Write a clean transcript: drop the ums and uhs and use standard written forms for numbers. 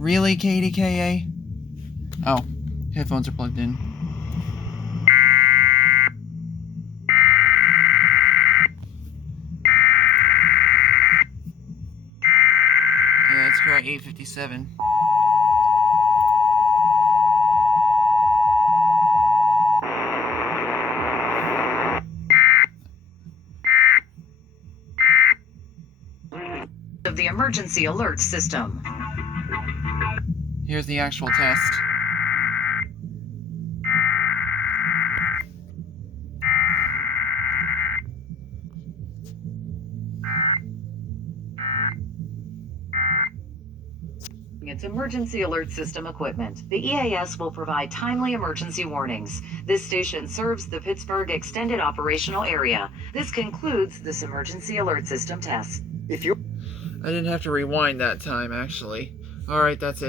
Really, KDKA? Oh, headphones are plugged in. Yeah, that's correct, 8:57. Of the emergency alert system. Here's the actual test. Its emergency alert system equipment. The EAS will provide timely emergency warnings. This station serves the Pittsburgh extended operational area. This concludes this emergency alert system test. I didn't have to rewind that time, actually. Alright, that's it.